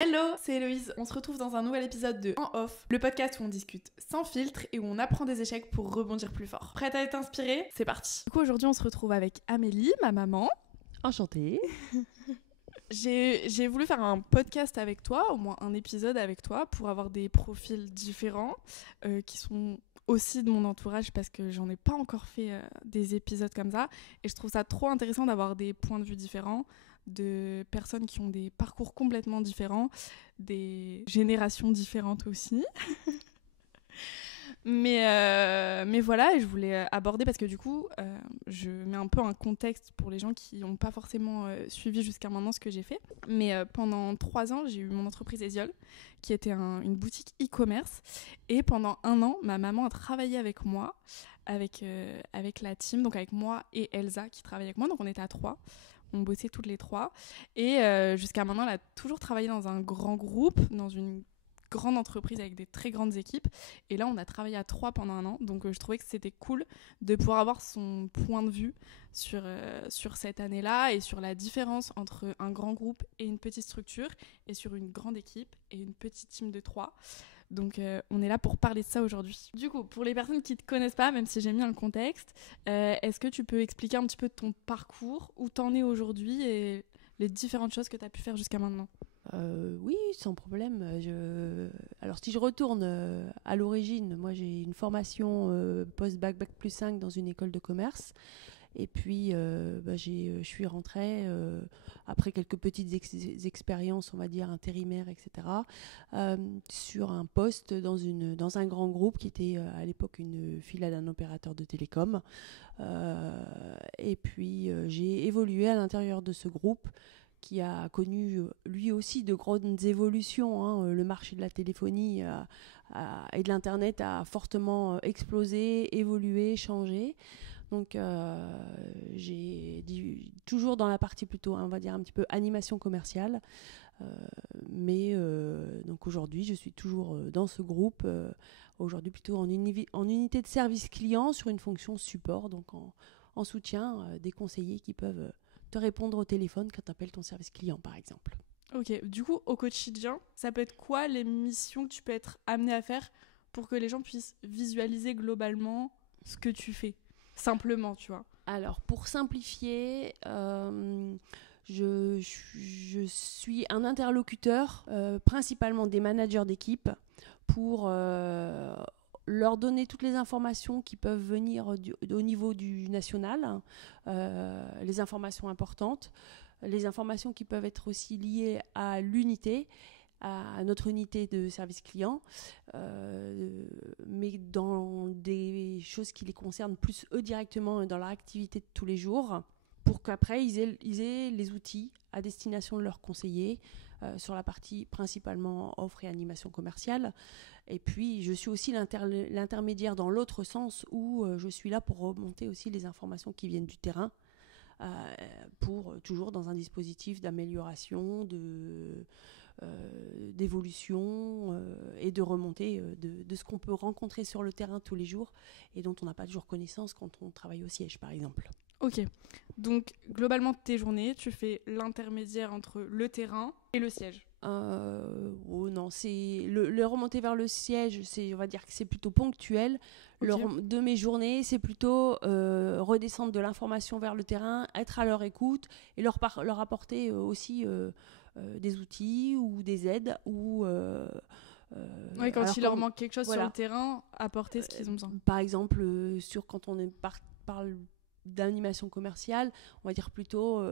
Hello, c'est Héloïse. On se retrouve dans un nouvel épisode de En Off, le podcast où on discute sans filtre et où on apprend des échecs pour rebondir plus fort. Prête à être inspirée ? C'est parti. Du coup, aujourd'hui, on se retrouve avec Amélie, ma maman. Enchantée. J'ai voulu faire un podcast avec toi, au moins un épisode avec toi, pour avoir des profils différents qui sont aussi de mon entourage parce que j'en ai pas encore fait des épisodes comme ça. Et je trouve ça trop intéressant d'avoir des points de vue différents, de personnes qui ont des parcours complètement différents, des générations différentes aussi. Mais voilà, et je voulais aborder parce que du coup, je mets un peu un contexte pour les gens qui n'ont pas forcément suivi jusqu'à maintenant ce que j'ai fait. Mais pendant 3 ans, j'ai eu mon entreprise Eziol, qui était une boutique e-commerce. Et pendant 1 an, ma maman a travaillé avec moi, avec la team, donc avec moi et Elsa qui travaillait avec moi. Donc on était à 3. On bossait toutes les 3. Et jusqu'à maintenant, elle a toujours travaillé dans un grand groupe, dans une grande entreprise avec des très grandes équipes. Et là, on a travaillé à 3 pendant 1 an. Donc, je trouvais que c'était cool de pouvoir avoir son point de vue sur cette année-là et sur la différence entre un grand groupe et une petite structure et sur une grande équipe et une petite team de 3. Donc, on est là pour parler de ça aujourd'hui. Du coup, pour les personnes qui ne te connaissent pas, même si j'ai mis un contexte, est-ce que tu peux expliquer un petit peu ton parcours, où t'en es aujourd'hui et les différentes choses que tu as pu faire jusqu'à maintenant ? Oui, sans problème. Alors, si je retourne à l'origine, moi j'ai une formation post-bac, bac plus 5 dans une école de commerce. Et puis, je suis rentrée, après quelques petites expériences, on va dire, intérimaires, etc., sur un poste dans un grand groupe qui était à l'époque une filiale d'un opérateur de télécom. Et puis, j'ai évolué à l'intérieur de ce groupe qui a connu lui aussi de grandes évolutions. Le marché de la téléphonie et de l'Internet a fortement explosé, évolué, changé. Donc j'ai toujours dans la partie plutôt, on va dire un petit peu animation commerciale. Donc aujourd'hui, je suis toujours dans ce groupe, aujourd'hui plutôt en unité de service client sur une fonction support, donc en soutien des conseillers qui peuvent te répondre au téléphone quand tu appelles ton service client, par exemple. Ok, du coup, au quotidien, ça peut être quoi les missions que tu peux être amené à faire pour que les gens puissent visualiser globalement ce que tu fais ? Simplement, tu vois. Alors, pour simplifier, je suis un interlocuteur, principalement des managers d'équipe, pour leur donner toutes les informations qui peuvent venir au niveau du national, les informations importantes, les informations qui peuvent être aussi liées à l'unité, à notre unité de service client, mais dans des choses qui les concernent plus eux directement dans leur activité de tous les jours, pour qu'après ils aient les outils à destination de leurs conseillers sur la partie principalement offre et animation commerciale. Et puis je suis aussi l'intermédiaire dans l'autre sens où je suis là pour remonter aussi les informations qui viennent du terrain, pour toujours dans un dispositif d'amélioration, d'évolution et de remontée de ce qu'on peut rencontrer sur le terrain tous les jours et dont on n'a pas toujours connaissance quand on travaille au siège, par exemple. Ok, donc globalement tes journées, tu fais l'intermédiaire entre le terrain et le siège. Oh non, c'est le remonter vers le siège, on va dire que c'est plutôt ponctuel. Okay. De mes journées, c'est plutôt redescendre de l'information vers le terrain, être à leur écoute et leur apporter aussi des outils ou des aides ou oui, quand il leur manque quelque chose sur le terrain, apporter ce qu'ils ont besoin. Par exemple, quand on parle d'animation commerciale, on va dire plutôt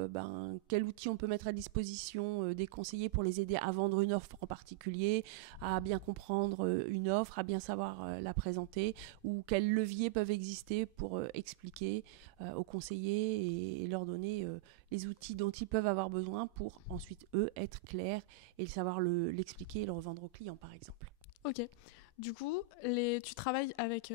quel outil on peut mettre à disposition des conseillers pour les aider à vendre une offre en particulier, à bien comprendre une offre, à bien savoir la présenter, ou quels leviers peuvent exister pour expliquer aux conseillers et leur donner les outils dont ils peuvent avoir besoin pour ensuite eux être clairs et savoir l'expliquer et le revendre aux clients, par exemple. Ok. Du coup, tu travailles avec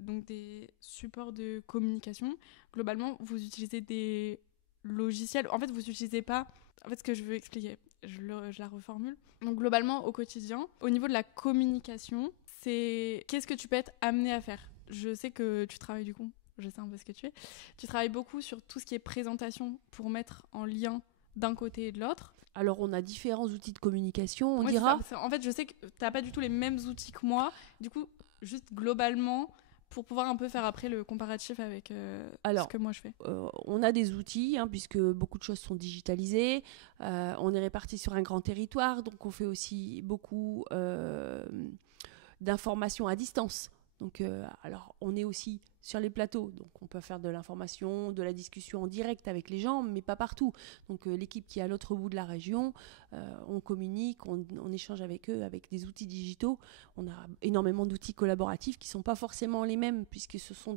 donc des supports de communication. Globalement, vous utilisez des logiciels. En fait, vous n'utilisez pas... En fait, ce que je veux expliquer, je la reformule. Donc, globalement, au quotidien, au niveau de la communication, qu'est-ce que tu peux être amené à faire ? Je sais que tu travailles du coup, je sais un peu ce que tu fais. Tu travailles beaucoup sur tout ce qui est présentation pour mettre en lien d'un côté et de l'autre? Alors, on a différents outils de communication, on Ouais, dira. c'est ça. En fait, je sais que t'as pas du tout les mêmes outils que moi. Du coup, juste globalement, pour pouvoir un peu faire après le comparatif avec ce Alors, que moi je fais. on a des outils, hein, puisque beaucoup de choses sont digitalisées. On est répartis sur un grand territoire, donc on fait aussi beaucoup d'informations à distance. Donc, alors, on est aussi sur les plateaux, donc on peut faire de l'information, de la discussion en direct avec les gens, mais pas partout. Donc, l'équipe qui est à l'autre bout de la région, on communique, on échange avec eux avec des outils digitaux. On a énormément d'outils collaboratifs qui ne sont pas forcément les mêmes, puisque ce sont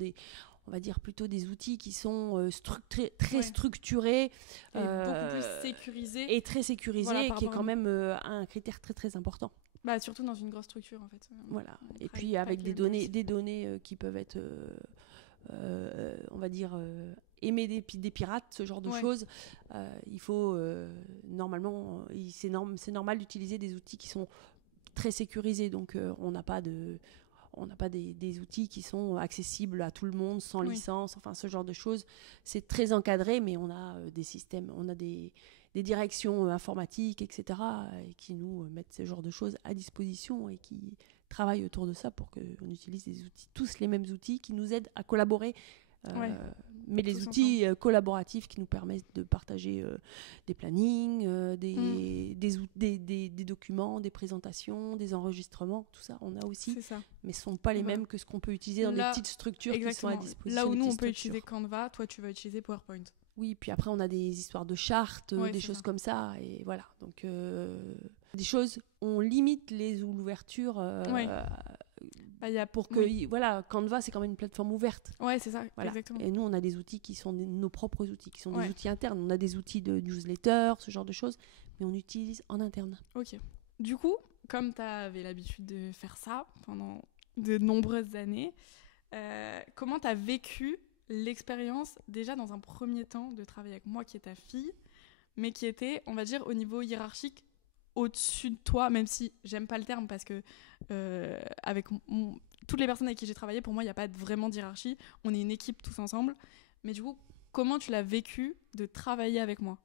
on va dire plutôt des outils qui sont très structurés Et beaucoup plus sécurisé. et très sécurisés, Voilà, par qui est rapport quand même un critère très très important. Bah, surtout dans une grosse structure en fait. Voilà. On Et travaille puis pas avec les mêmes des données qui peuvent être, on va dire, aimer des pirates, ce genre de choses. Il faut normalement, c'est normal d'utiliser des outils qui sont très sécurisés. Donc on n'a pas des outils qui sont accessibles à tout le monde sans licence, enfin ce genre de choses. C'est très encadré, mais on a des systèmes, on a des directions informatiques, etc., et qui nous mettent ce genre de choses à disposition et qui travaillent autour de ça pour qu'on utilise des outils, tous les mêmes outils qui nous aident à collaborer. Mais les outils collaboratifs qui nous permettent de partager des plannings, des documents, des présentations, des enregistrements, tout ça, on a aussi. Mais ce ne sont pas les mêmes que ce qu'on peut utiliser dans des petites structures qui sont à disposition. Là où nous, on peut utiliser Canva, toi, tu vas utiliser PowerPoint. Oui, puis après, on a des histoires de chartes, des choses comme ça. Et voilà. Donc, des choses, on limite l'ouverture. Pour que voilà, Canva c'est quand même une plateforme ouverte. Ouais, c'est ça, voilà. Exactement. Et nous on a des outils qui sont nos propres outils, qui sont des outils internes. On a des outils de newsletter, ce genre de choses, mais on utilise en interne. Ok. Du coup, comme tu avais l'habitude de faire ça pendant de nombreuses années, comment tu as vécu l'expérience déjà dans un premier temps de travailler avec moi qui est ta fille, mais qui était, on va dire, au niveau hiérarchique au-dessus de toi, même si j'aime pas le terme parce que avec toutes les personnes avec qui j'ai travaillé, pour moi il n'y a pas vraiment de hiérarchie, on est une équipe tous ensemble. Mais du coup, comment tu l'as vécu de travailler avec moi?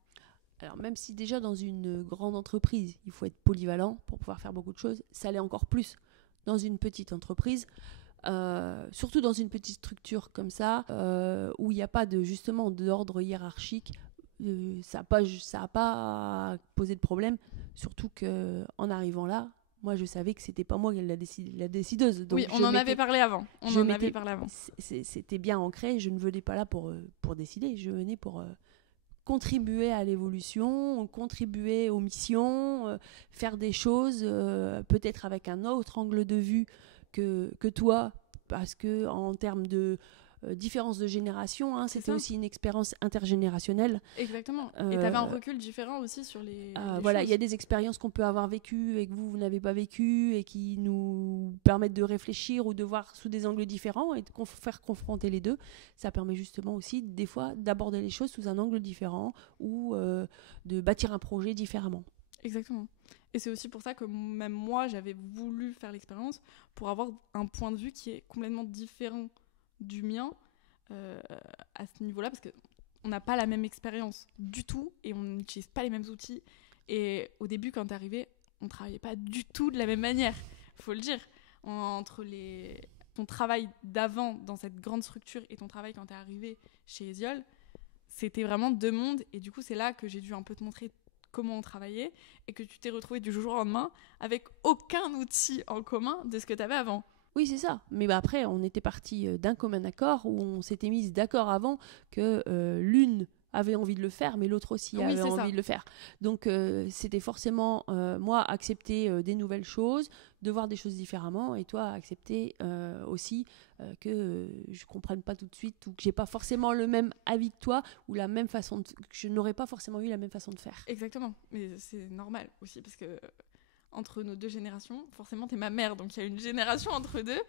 Alors même si déjà dans une grande entreprise il faut être polyvalent pour pouvoir faire beaucoup de choses, ça l'est encore plus dans une petite entreprise, surtout dans une petite structure comme ça, où il n'y a pas justement d'ordre hiérarchique. Ça n'a pas posé de problème, surtout qu'en arrivant là, moi je savais que c'était pas moi la décideuse. Donc oui, on en avait parlé avant. C'était bien ancré, je ne venais pas là pour décider, je venais pour contribuer à l'évolution, contribuer aux missions, faire des choses peut-être avec un autre angle de vue que toi, parce que en termes de différence de génération, hein, c'était aussi une expérience intergénérationnelle. Exactement. Et tu avais un recul différent aussi sur les voilà, il y a des expériences qu'on peut avoir vécues et que vous n'avez pas vécues et qui nous permettent de réfléchir ou de voir sous des angles différents et de faire confronter les deux. Ça permet justement aussi des fois d'aborder les choses sous un angle différent ou de bâtir un projet différemment. Exactement. Et c'est aussi pour ça que même moi, j'avais voulu faire l'expérience pour avoir un point de vue qui est complètement différent du mien à ce niveau-là, parce qu'on n'a pas la même expérience du tout et on n'utilise pas les mêmes outils. Et au début, quand t'es arrivé, on travaillait pas du tout de la même manière, faut le dire. Entre ton travail d'avant dans cette grande structure et ton travail quand t'es arrivé chez Esiol, c'était vraiment deux mondes. Et du coup, c'est là que j'ai dû un peu te montrer comment on travaillait et que tu t'es retrouvé du jour au lendemain avec aucun outil en commun de ce que t'avais avant. Oui, c'est ça. Mais après, on était parti d'un commun accord où on s'était mis d'accord avant que l'une avait envie de le faire, mais l'autre aussi avait envie de le faire. Donc, c'était forcément, moi, accepter des nouvelles choses, de voir des choses différemment, et toi, accepter aussi que je ne comprenne pas tout de suite ou que je n'ai pas forcément le même avis que toi ou la même façon que je n'aurais pas forcément eu la même façon de faire. Exactement. Mais c'est normal aussi parce que entre nos deux générations, forcément t'es ma mère, donc il y a une génération entre deux,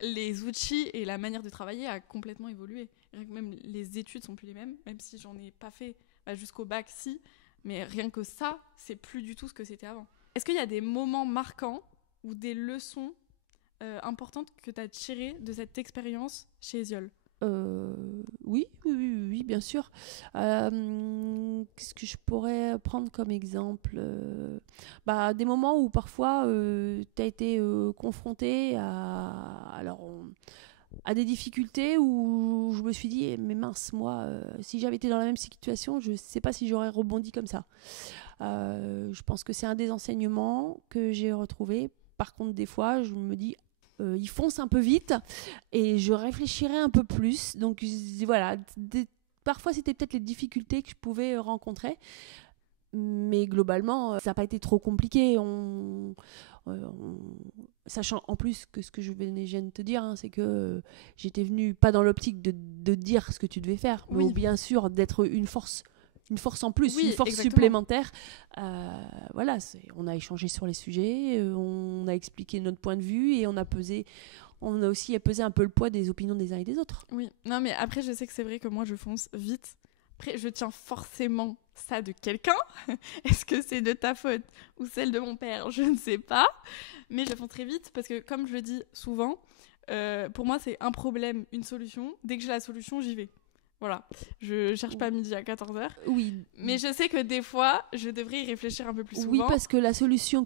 les outils et la manière de travailler a complètement évolué. Même les études sont plus les mêmes, même si j'en ai pas fait jusqu'au bac, si, mais rien que ça, c'est plus du tout ce que c'était avant. Est-ce qu'il y a des moments marquants ou des leçons importantes que tu as tirées de cette expérience chez Esiol? Oui, bien sûr. Qu'est-ce que je pourrais prendre comme exemple? Des moments où parfois tu as été confronté à des difficultés où je me suis dit, mais mince, moi, si j'avais été dans la même situation, je ne sais pas si j'aurais rebondi comme ça. Je pense que c'est un des enseignements que j'ai retrouvé. Par contre, des fois, je me dis, il fonce un peu vite et je réfléchirais un peu plus. Donc voilà, parfois c'était peut-être les difficultés que je pouvais rencontrer, mais globalement, ça n'a pas été trop compliqué. Sachant en plus que ce que je viens de te dire, c'est que j'étais venue pas dans l'optique de dire ce que tu devais faire, mais bien sûr d'être une force en plus, une force supplémentaire. Voilà, on a échangé sur les sujets, on a expliqué notre point de vue et on a aussi pesé un peu le poids des opinions des uns et des autres. Oui, non mais après je sais que c'est vrai que moi je fonce vite. Après je tiens forcément ça de quelqu'un. Est-ce que c'est de ta faute ou celle de mon père? Je ne sais pas. Mais je fonce très vite parce que comme je le dis souvent, pour moi c'est un problème, une solution. Dès que j'ai la solution, j'y vais. Voilà, je cherche pas midi à 14h. Oui. Mais je sais que des fois, je devrais y réfléchir un peu plus souvent. Oui, parce que la solution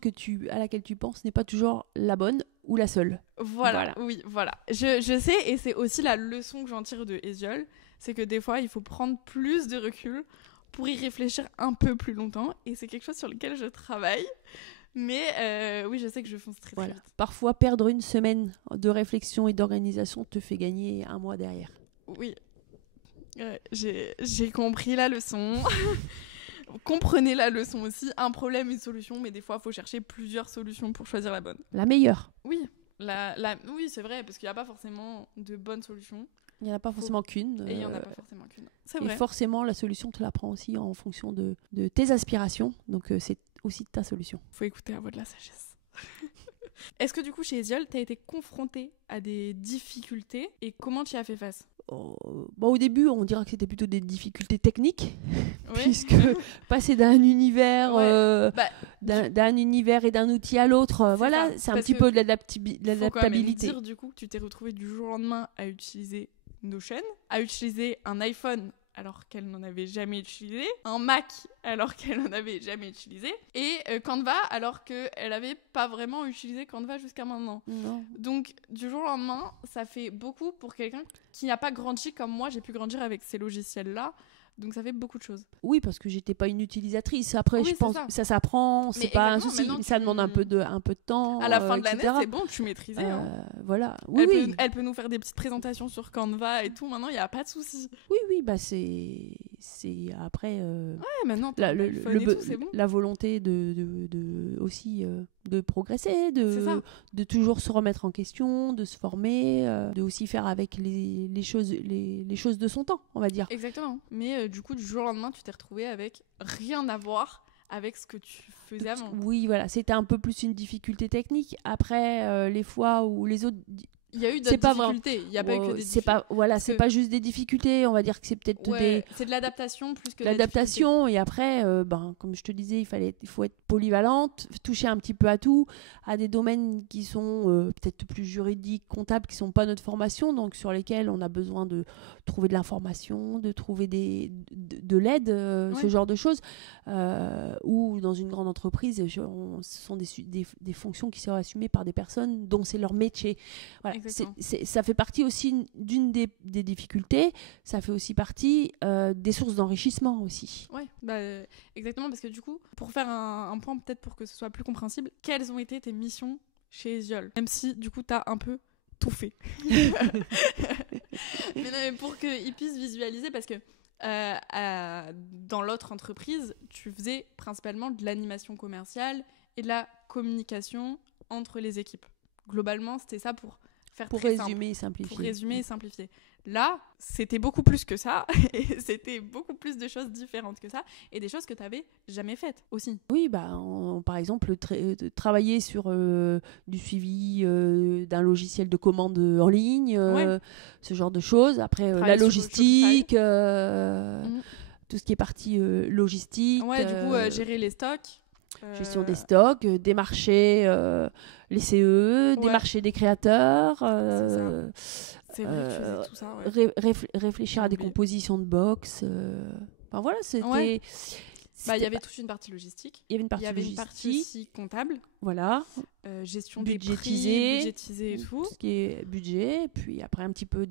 à laquelle tu penses n'est pas toujours la bonne ou la seule. Voilà. Oui, voilà. Je sais, et c'est aussi la leçon que j'en tire de Eziol, c'est que des fois, il faut prendre plus de recul pour y réfléchir un peu plus longtemps. Et c'est quelque chose sur lequel je travaille. Mais oui, je sais que je fonce très vite. Parfois, perdre une semaine de réflexion et d'organisation te fait gagner un mois derrière. Oui. J'ai compris la leçon. Comprenez la leçon aussi. Un problème, une solution, mais des fois, il faut chercher plusieurs solutions pour choisir la bonne. La meilleure. Oui, oui, c'est vrai, parce qu'il n'y a pas forcément de bonnes solutions. Il n'y en a pas forcément qu'une. Et il n'y en a pas forcément qu'une. C'est vrai. Et forcément, la solution, tu la prends aussi en fonction de tes aspirations. Donc, c'est aussi ta solution. Il faut écouter la voix de la sagesse. Est-ce que du coup, chez Eziol, tu as été confrontée à des difficultés et comment tu y as fait face? Au début, on dira que c'était plutôt des difficultés techniques, puisque passer d'un univers, d'un univers et d'un outil à l'autre, c'est un petit peu de l'adaptabilité. Faut quand même dire du coup que tu t'es retrouvée du jour au lendemain à utiliser Notion, à utiliser un iPhone alors qu'elle n'en avait jamais utilisé, un Mac alors qu'elle n'en avait jamais utilisé, et Canva alors qu'elle n'avait pas vraiment utilisé Canva jusqu'à maintenant. Non. Donc, du jour au lendemain, ça fait beaucoup pour quelqu'un qui n'a pas grandi comme moi, j'ai pu grandir avec ces logiciels-là. Donc ça fait beaucoup de choses. Oui, parce que j'étais pas une utilisatrice. Après, je pense que ça s'apprend, c'est pas un souci. Ça demande un peu de temps. À la fin de l'année, c'est bon, tu maîtrisais. Voilà. Elle peut nous faire des petites présentations sur Canva et tout. Maintenant, il n'y a pas de souci. Oui, c'est après. Ouais, maintenant, c'est bon. La volonté aussi de progresser, de toujours se remettre en question, de se former, de aussi faire avec les choses de son temps, on va dire. Exactement. Mais du coup, du jour au lendemain, tu t'es retrouvée avec rien à voir avec ce que tu faisais avant. Oui, voilà, c'était un peu plus une difficulté technique. Après, les fois où les autres... Il y a eu d'autres difficultés. Il n'y a pas eu que des difficultés. C'est pas juste des difficultés. On va dire que c'est peut-être c'est de l'adaptation plus que de l'adaptation. Et après, comme je te disais, il faut être polyvalente, toucher un petit peu à tout, à des domaines qui sont peut-être plus juridiques, comptables, qui sont pas notre formation, donc sur lesquels on a besoin de trouver de l'information, de trouver de l'aide, ce genre de choses. Ou dans une grande entreprise, ce sont des fonctions qui sont assumées par des personnes dont c'est leur métier. Voilà. Ça fait partie aussi d'une des difficultés, ça fait aussi partie des sources d'enrichissement aussi. Oui, exactement, parce que du coup, pour faire un point peut-être pour que ce soit plus compréhensible, quelles ont été tes missions chez Eziol? Même si du coup, tu as un peu tout fait. mais pour qu'ils puissent visualiser, parce que dans l'autre entreprise, tu faisais principalement de l'animation commerciale et de la communication entre les équipes. Globalement, c'était ça pour résumer et simplifier. Pour résumer et simplifier. Là, c'était beaucoup plus que ça, et c'était beaucoup plus de choses différentes que ça, et des choses que tu n'avais jamais faites aussi. Oui, par exemple, travailler sur du suivi d'un logiciel de commande en ligne, ce genre de choses. Après, la logistique, tout ce qui est partie logistique. Ouais, du coup, gérer les stocks. Gestion des stocks, démarcher les CE, démarcher des créateurs. C'est vrai que tu faisais tout ça, ouais. Réfléchir à des compositions de box. Enfin voilà, c'était... Ouais. Il y avait toute une partie logistique. Il y avait une partie une partie aussi comptable. Voilà. Gestion des prix, budgétisée et tout. Ce qui est budget. Puis après, un petit peu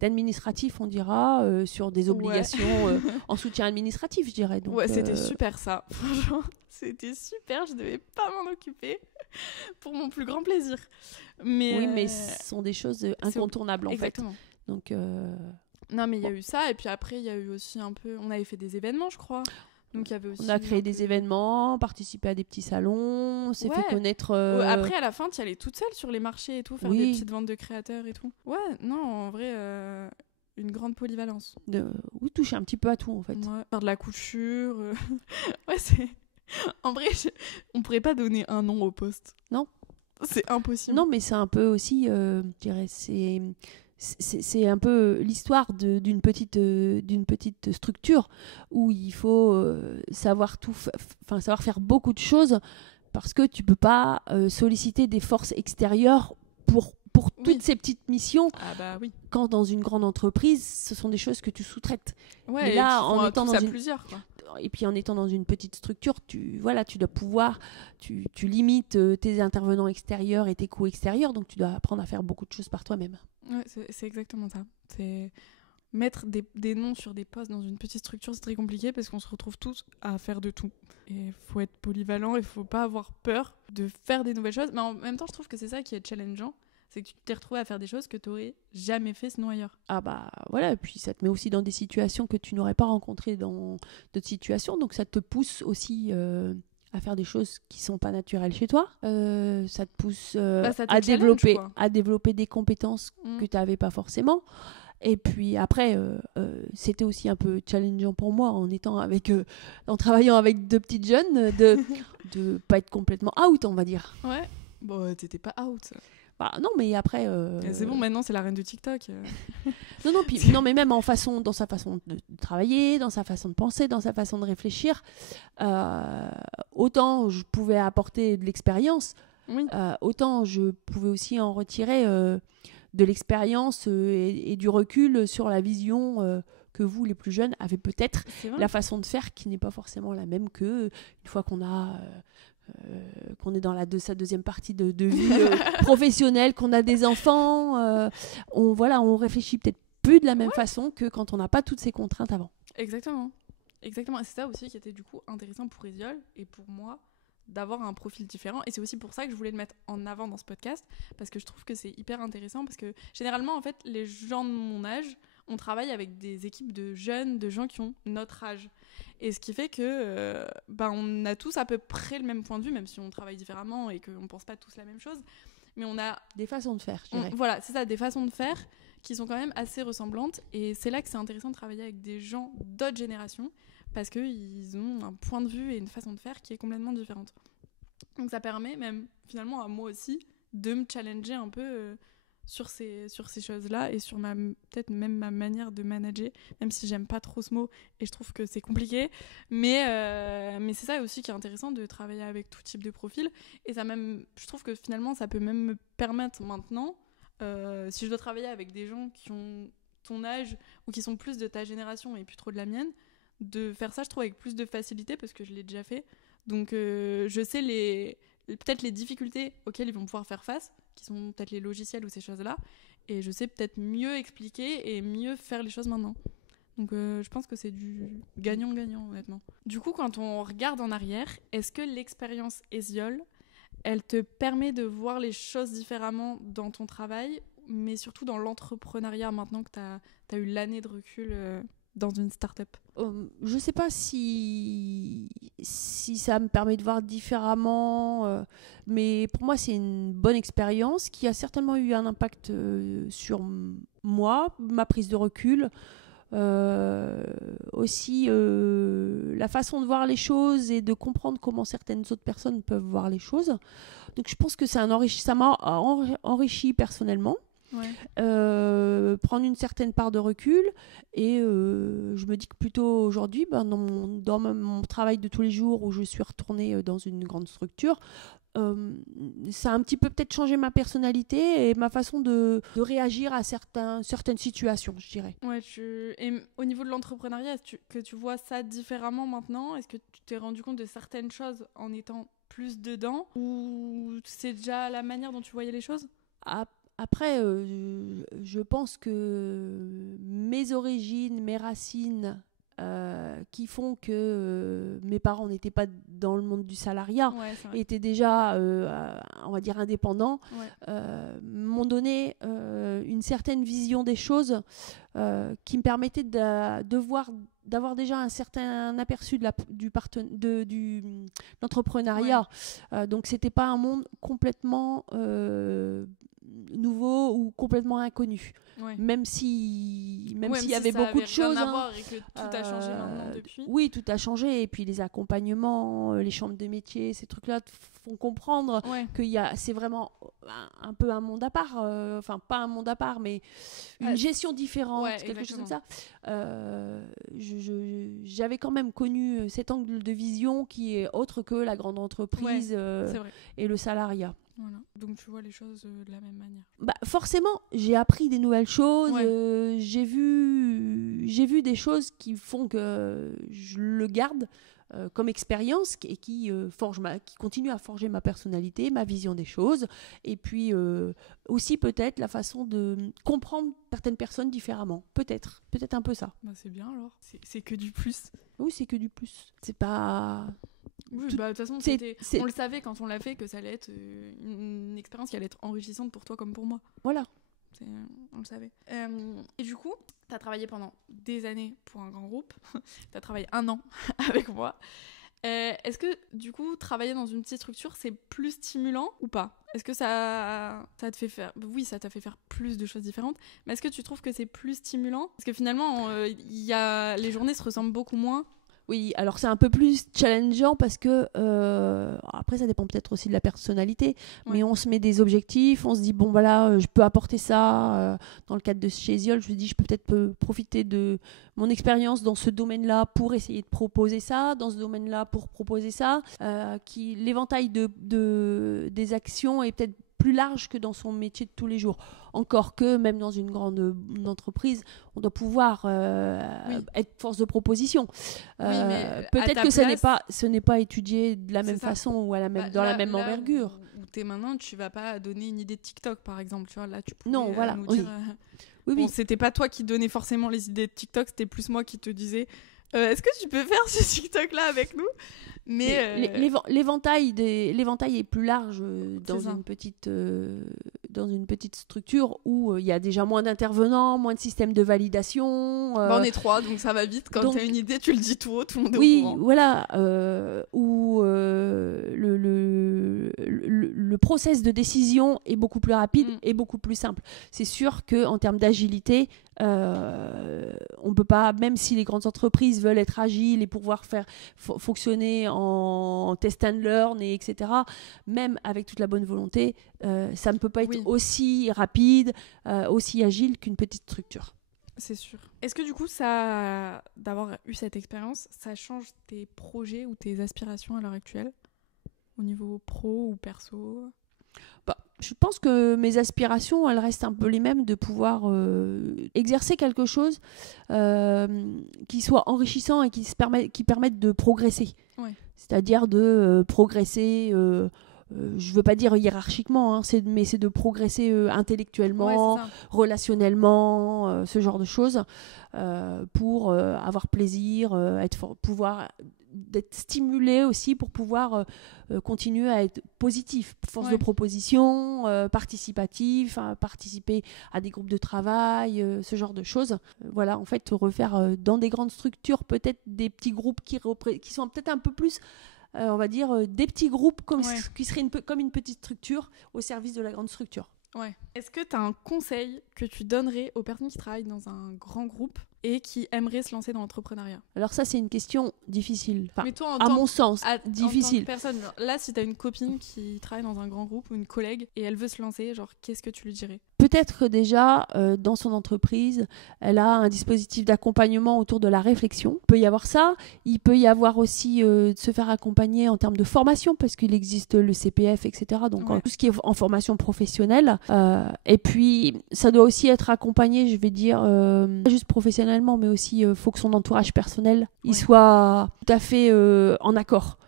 d'administratif, on dira, sur des obligations en soutien administratif, je dirais. Donc, c'était super ça. Franchement, c'était super. Je devais pas m'en occuper pour mon plus grand plaisir. Oui, mais ce sont des choses incontournables, en Exactement. fait. Donc, non, mais il y a eu ça. Et puis après, il y a eu aussi un peu... On avait fait des événements, je crois. Donc, il y avait aussi on a créé des événements, participé à des petits salons, on s'est fait connaître... Après, à la fin, tu y allais toute seule sur les marchés et tout, faire des petites ventes de créateurs et tout. Ouais, non, en vrai, une grande polyvalence. Oui, toucher un petit peu à tout, en fait. Ouais, faire de la couture. Ouais, c'est... En vrai, on pourrait pas donner un nom au poste. Non. C'est impossible. Non, mais c'est un peu aussi, je dirais, c'est un peu l'histoire d'une petite structure où il faut savoir faire beaucoup de choses parce que tu peux pas solliciter des forces extérieures pour toutes ces petites missions. Ah bah oui. Quand dans une grande entreprise, ce sont des choses que tu sous-traites. Ouais, mais là, en étant dans plusieurs, quoi. Et puis en étant dans une petite structure, tu dois pouvoir, tu limites tes intervenants extérieurs et tes coûts extérieurs, donc tu dois apprendre à faire beaucoup de choses par toi-même. Ouais, c'est exactement ça. C'est mettre des noms sur des postes dans une petite structure, c'est très compliqué parce qu'on se retrouve tous à faire de tout. Et il faut être polyvalent, il faut pas avoir peur de faire des nouvelles choses. Mais en même temps, je trouve que c'est ça qui est challengeant. C'est que tu t'es retrouvé à faire des choses que tu n'aurais jamais fait sinon ailleurs. Ah bah voilà, et puis ça te met aussi dans des situations que tu n'aurais pas rencontrées dans d'autres situations, donc ça te pousse aussi à faire des choses qui sont pas naturelles chez toi. Ça te pousse à développer des compétences que tu n'avais pas forcément. Et puis après, c'était aussi un peu challengeant pour moi en travaillant avec deux petites jeunes, de pas être complètement out, on va dire. Ouais, bon, t'étais pas out. Bah, non, mais après... C'est bon, maintenant, c'est la reine de TikTok. Non, mais même dans sa façon de travailler, dans sa façon de penser, dans sa façon de réfléchir, autant je pouvais apporter de l'expérience, autant je pouvais aussi en retirer de l'expérience et du recul sur la vision que vous, les plus jeunes, avez peut-être, la façon de faire qui n'est pas forcément la même que une fois qu'on est dans sa deuxième partie de vie professionnelle, qu'on a des enfants, on réfléchit peut-être plus de la même façon que quand on n'a pas toutes ces contraintes avant. Exactement. Et c'est ça aussi qui était du coup intéressant pour Isiole et pour moi, d'avoir un profil différent. Et c'est aussi pour ça que je voulais le mettre en avant dans ce podcast, parce que je trouve que c'est hyper intéressant, parce que généralement, en fait, les gens de mon âge, on travaille avec des équipes de jeunes, de gens qui ont notre âge. Et ce qui fait que on a tous à peu près le même point de vue, même si on travaille différemment et qu'on ne pense pas tous la même chose. Mais on a des façons de faire, je dirais. Voilà, c'est ça, des façons de faire qui sont quand même assez ressemblantes. Et c'est là que c'est intéressant de travailler avec des gens d'autres générations, parce qu'ils ont un point de vue et une façon de faire qui est complètement différente. Donc ça permet même, finalement, à moi aussi, de me challenger un peu sur ces choses-là et sur peut-être même ma manière de manager, même si j'aime pas trop ce mot et je trouve que c'est compliqué. Mais c'est ça aussi qui est intéressant, de travailler avec tout type de profil. Et je trouve que finalement, ça peut même me permettre maintenant, si je dois travailler avec des gens qui ont ton âge ou qui sont plus de ta génération et plus trop de la mienne, de faire ça, je trouve, avec plus de facilité parce que je l'ai déjà fait. Donc je sais peut-être les difficultés auxquelles ils vont pouvoir faire face, qui sont peut-être les logiciels ou ces choses-là, et je sais peut-être mieux expliquer et mieux faire les choses maintenant. Donc je pense que c'est du gagnant-gagnant, honnêtement. Du coup, quand on regarde en arrière, est-ce que l'expérience Isiole, elle te permet de voir les choses différemment dans ton travail, mais surtout dans l'entrepreneuriat maintenant que tu as eu l'année de recul dans une start-up? Je sais pas si ça me permet de voir différemment, mais pour moi c'est une bonne expérience qui a certainement eu un impact sur moi, ma prise de recul, aussi la façon de voir les choses et de comprendre comment certaines autres personnes peuvent voir les choses. Donc je pense que ça m'a enrichi personnellement. Ouais. Prendre une certaine part de recul et je me dis que plutôt aujourd'hui, dans mon travail de tous les jours où je suis retournée dans une grande structure, ça a un petit peu peut-être changé ma personnalité et ma façon de réagir à certaines situations, je dirais. Ouais, et au niveau de l'entrepreneuriat, que tu vois ça différemment maintenant? Est-ce que tu t'es rendu compte de certaines choses en étant plus dedans? Ou c'est déjà la manière dont tu voyais les choses? Après, je pense que mes origines, mes racines, qui font que mes parents n'étaient pas dans le monde du salariat, étaient déjà, on va dire, indépendants, m'ont donné une certaine vision des choses qui me permettait d'avoir déjà un certain aperçu de l'entrepreneuriat. Donc, c'était pas un monde complètement nouveau ou complètement inconnu. Même s'il y avait beaucoup de choses. Rien à voir et que tout a changé maintenant depuis. Oui, tout a changé. Et puis les accompagnements, les chambres de métier, ces trucs-là font comprendre que c'est vraiment un peu un monde à part. Enfin, pas un monde à part, mais une gestion différente, quelque chose comme ça. J'avais quand même connu cet angle de vision qui est autre que la grande entreprise et le salariat. Voilà. Donc tu vois les choses de la même manière. Forcément, j'ai appris des nouvelles choses, j'ai vu des choses qui font que je le garde comme expérience et qui continue à forger ma personnalité, ma vision des choses, et puis aussi peut-être la façon de comprendre certaines personnes différemment. Peut-être un peu ça. C'est bien alors. C'est que du plus. Oui, c'est que du plus. C'est pas... Oui, de toute façon, on le savait quand on l'a fait que ça allait être une expérience qui allait être enrichissante pour toi comme pour moi. Voilà. On le savait. Et du coup, tu as travaillé pendant des années pour un grand groupe. Tu as travaillé 1 an avec moi. Est-ce que, du coup, travailler dans une petite structure, c'est plus stimulant ou pas? Est-ce que ça te fait faire... Oui, ça t'a fait faire plus de choses différentes. Mais est-ce que tu trouves que c'est plus stimulant? Parce que finalement, les journées se ressemblent beaucoup moins. Oui, alors c'est un peu plus challengeant parce que après ça dépend peut-être aussi de la personnalité, mais on se met des objectifs, on se dit bon voilà, je peux apporter ça dans le cadre de chez Ziol, je me dis je peux peut-être profiter de mon expérience dans ce domaine-là pour essayer de proposer ça, dans ce domaine-là pour proposer ça, l'éventail des actions est peut-être plus large que dans son métier de tous les jours. Encore que, même dans une grande entreprise, on doit pouvoir être force de proposition. Peut-être que ce n'est pas étudié de la même façon ou dans la même envergure. Où t'es maintenant, tu vas pas donner une idée de TikTok, par exemple. Tu vois, là, tu pouvais nous dire... Oui. C'était pas toi qui donnais forcément les idées de TikTok, c'était plus moi qui te disais est-ce que tu peux faire ce TikTok-là avec nous? Mais l'éventail est plus large dans une petite structure où il y a déjà moins d'intervenants, moins de systèmes de validation. On est 3, donc ça va vite. Quand tu as une idée, tu le dis tout haut, tout le monde est au courant. Oui, voilà. Où le process de décision est beaucoup plus rapide et beaucoup plus simple. C'est sûr qu'en termes d'agilité, on peut pas, même si les grandes entreprises veulent être agiles et pouvoir faire fonctionner en test and learn etc., même avec toute la bonne volonté, ça ne peut pas être aussi rapide, aussi agile qu'une petite structure. C'est sûr. Est-ce que du coup, d'avoir eu cette expérience, ça change tes projets ou tes aspirations à l'heure actuelle, au niveau pro ou perso? Je pense que mes aspirations, elles restent un peu les mêmes, de pouvoir exercer quelque chose qui soit enrichissant et qui permette de progresser. C'est-à-dire de progresser, je ne veux pas dire hiérarchiquement, mais c'est de progresser intellectuellement, relationnellement, ce genre de choses, pour avoir plaisir, d'être stimulé aussi pour pouvoir continuer à être positif, force de proposition, participatif, participer à des groupes de travail, ce genre de choses. Voilà, en fait, refaire dans des grandes structures, peut-être des petits groupes qui sont peut-être un peu plus, on va dire, des petits groupes qui seraient comme une petite structure au service de la grande structure. Ouais. Est-ce que tu as un conseil que tu donnerais aux personnes qui travaillent dans un grand groupe et qui aimeraient se lancer dans l'entrepreneuriat? Alors ça, c'est une question difficile. Enfin, mais toi, à mon sens, difficile. En tant que personne, là, si tu as une copine qui travaille dans un grand groupe ou une collègue et elle veut se lancer, genre, qu'est-ce que tu lui dirais? peut-être que déjà, dans son entreprise, elle a un dispositif d'accompagnement autour de la réflexion. Il peut y avoir ça. Il peut y avoir aussi de se faire accompagner en termes de formation, parce qu'il existe le CPF, etc. Donc, tout ce qui est en formation professionnelle. Et puis, ça doit aussi être accompagné, je vais dire, pas juste professionnellement, mais aussi, il faut que son entourage personnel il soit tout à fait en accord.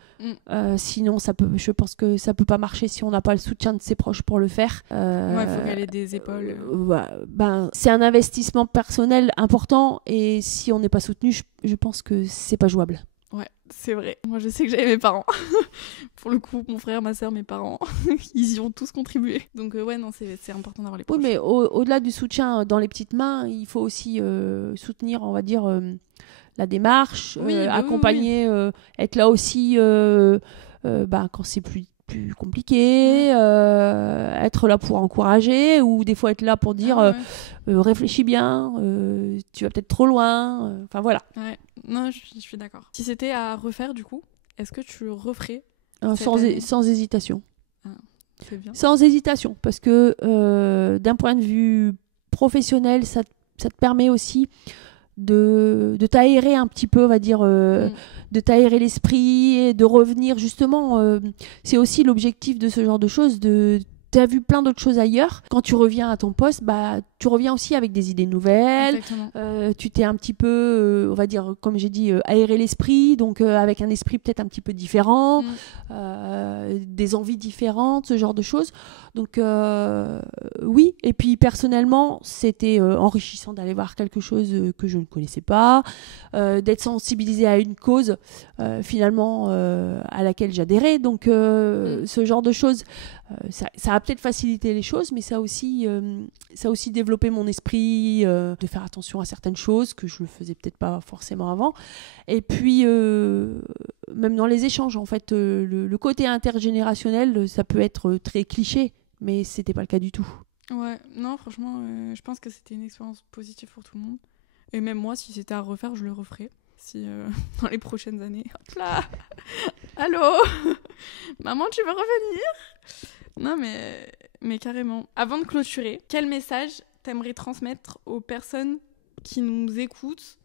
Sinon, je pense que ça peut pas marcher si on n'a pas le soutien de ses proches pour le faire. Il faut qu'elle ait des épaules. C'est un investissement personnel important, et si on n'est pas soutenu, je pense que c'est pas jouable. Ouais, c'est vrai. Moi, je sais que j'avais mes parents. Pour le coup, mon frère, ma sœur, mes parents, ils y ont tous contribué. Donc non, c'est important d'avoir les proches. Oui, mais au-delà du soutien dans les petites mains, il faut aussi soutenir, on va dire, la démarche, accompagner, être là aussi quand c'est plus compliqué, être là pour encourager, ou des fois être là pour dire réfléchis bien, tu vas peut-être trop loin, enfin voilà. Ouais. Non, je suis d'accord. Si c'était à refaire, du coup, est-ce que tu referais sans hésitation. C'est bien. Sans hésitation, parce que d'un point de vue professionnel, ça te permet aussi de t'aérer un petit peu, on va dire, de t'aérer l'esprit, et de revenir justement, c'est aussi l'objectif de ce genre de choses, t'as vu plein d'autres choses ailleurs. Quand tu reviens à ton poste, tu reviens aussi avec des idées nouvelles. Tu t'es un petit peu, on va dire, comme j'ai dit, aéré l'esprit, donc avec un esprit peut-être un petit peu différent, des envies différentes, ce genre de choses. Donc oui, et puis personnellement, c'était enrichissant d'aller voir quelque chose que je ne connaissais pas, d'être sensibilisée à une cause finalement à laquelle j'adhérais. Donc ce genre de choses, ça a peut-être facilité les choses, mais ça a aussi développé mon esprit de faire attention à certaines choses que je ne faisais peut-être pas forcément avant. Et puis, même dans les échanges, en fait, le côté intergénérationnel, ça peut être très cliché, mais ce n'était pas le cas du tout. Ouais, non, franchement, je pense que c'était une expérience positive pour tout le monde. Et même moi, si c'était à refaire, je le referais. Si dans les prochaines années. Hop là. Allô. Maman, tu veux revenir? Non, mais carrément. Avant de clôturer, quel message t'aimerais transmettre aux personnes qui nous écoutent,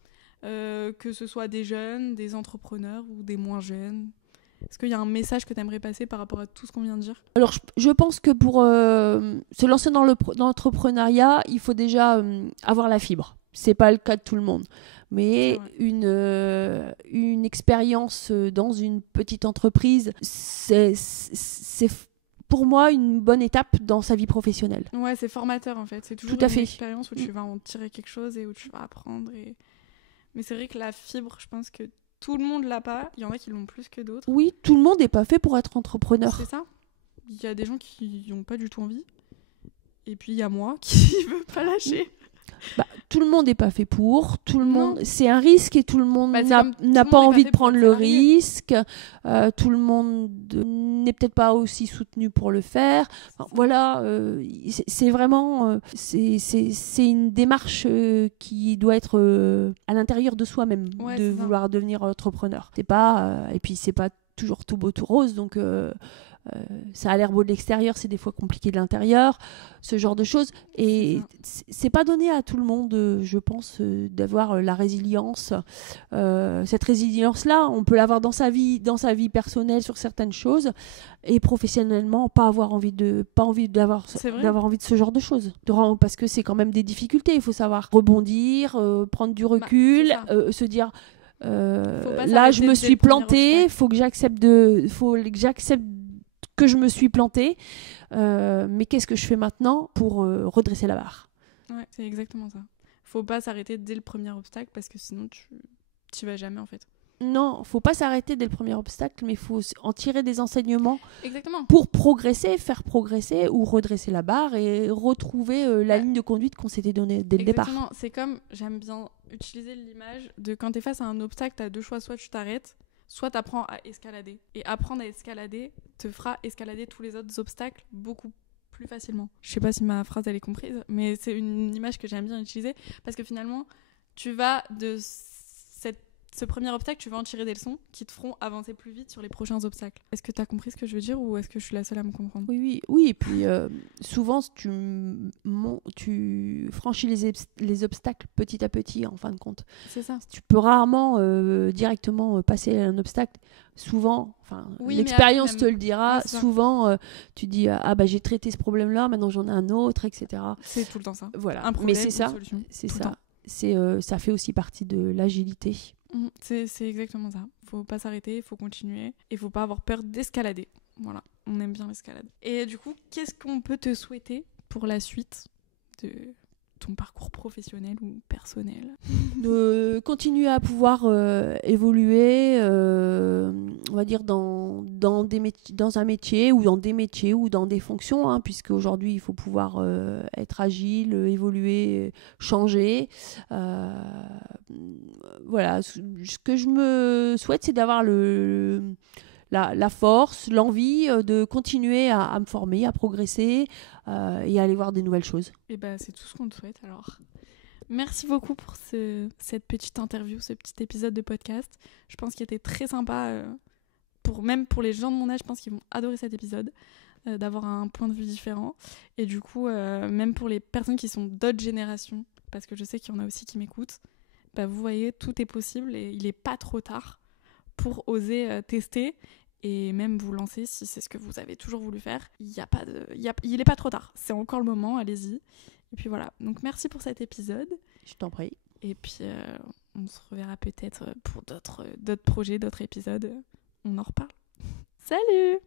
que ce soit des jeunes, des entrepreneurs ou des moins jeunes? Est-ce qu'il y a un message que t'aimerais passer par rapport à tout ce qu'on vient de dire? Alors, je pense que pour se lancer dans l'entrepreneuriat, il faut déjà avoir la fibre. C'est pas le cas de tout le monde. Mais une expérience dans une petite entreprise, c'est pour moi une bonne étape dans sa vie professionnelle. Ouais, c'est formateur en fait. C'est toujours une expérience où tu vas en tirer quelque chose et où tu vas apprendre. Mais c'est vrai que la fibre, je pense que tout le monde l'a pas. Il y en a qui l'ont plus que d'autres. Oui, tout le monde n'est pas fait pour être entrepreneur. C'est ça. Il y a des gens qui n'ont pas du tout envie. Et puis il y a moi qui ne veux pas lâcher. Tout le monde n'est pas fait pour, tout le monde, c'est un risque et tout le monde n'a pas envie de prendre le risque, tout le monde n'est peut-être pas aussi soutenu pour le faire. Enfin, voilà, c'est vraiment c'est une démarche qui doit être à l'intérieur de soi-même, de vouloir devenir entrepreneur. C'est pas et puis c'est pas toujours tout beau tout rose, donc ça a l'air beau de l'extérieur, c'est des fois compliqué de l'intérieur, ce genre de choses. Et c'est pas donné à tout le monde, je pense, d'avoir la résilience. Cette résilience-là, on peut l'avoir dans sa vie personnelle sur certaines choses, et professionnellement, pas avoir envie d'avoir envie de ce genre de choses. Parce que c'est quand même des difficultés. Il faut savoir rebondir, prendre du recul, se dire. Là, je me suis plantée. Faut que j'accepte que je me suis plantée, mais qu'est-ce que je fais maintenant pour redresser la barre? Ouais, c'est exactement ça. Faut pas s'arrêter dès le premier obstacle, parce que sinon tu vas jamais en fait. Non, faut pas s'arrêter dès le premier obstacle, mais faut en tirer des enseignements. Exactement. Pour progresser, faire progresser ou redresser la barre et retrouver la ligne de conduite qu'on s'était donnée dès le départ. Exactement. C'est comme, j'aime bien utiliser l'image de quand t'es face à un obstacle, t'as deux choix, soit tu t'arrêtes, soit tu apprends à escalader. Et apprendre à escalader te fera escalader tous les autres obstacles beaucoup plus facilement. Je sais pas si ma phrase elle est comprise, mais c'est une image que j'aime bien utiliser, parce que finalement, tu vas de ce premier obstacle, tu vas en tirer des leçons qui te feront avancer plus vite sur les prochains obstacles. Est-ce que tu as compris ce que je veux dire ou est-ce que je suis la seule à me comprendre? Oui. Et puis, souvent, tu franchis les obstacles petit à petit, en fin de compte. C'est ça. Tu peux rarement directement passer un obstacle. Souvent, Oui, l'expérience mais te le dira, souvent, tu dis j'ai traité ce problème-là, maintenant j'en ai un autre, etc. C'est tout le temps ça. Voilà. Un problème, mais c'est une ça. solution. C'est tout ça. Ça fait aussi partie de l'agilité. C'est exactement ça. Faut pas s'arrêter, faut continuer et faut pas avoir peur d'escalader. Voilà, on aime bien l'escalade. Et du coup, qu'est-ce qu'on peut te souhaiter pour la suite de ton parcours professionnel ou personnel? De continuer à pouvoir évoluer, on va dire, dans un métier ou dans des métiers ou dans des fonctions, hein, puisque aujourd'hui il faut pouvoir être agile, évoluer, changer. Voilà, ce que je me souhaite, c'est d'avoir la force, l'envie de continuer à me former, à progresser et à aller voir des nouvelles choses. Et c'est tout ce qu'on te souhaite alors. Merci beaucoup pour cette petite interview, ce petit épisode de podcast. Je pense qu'il était très sympa, même pour les gens de mon âge, je pense qu'ils vont adorer cet épisode, d'avoir un point de vue différent. Et du coup, même pour les personnes qui sont d'autres générations, parce que je sais qu'il y en a aussi qui m'écoutent, vous voyez, tout est possible et il n'est pas trop tard pour oser tester et même vous lancer si c'est ce que vous avez toujours voulu faire. Il n'est pas trop tard, c'est encore le moment, allez-y. Et puis voilà, donc merci pour cet épisode. Je t'en prie. Et puis on se reverra peut-être pour d'autres projets, d'autres épisodes. On en reparle. Salut!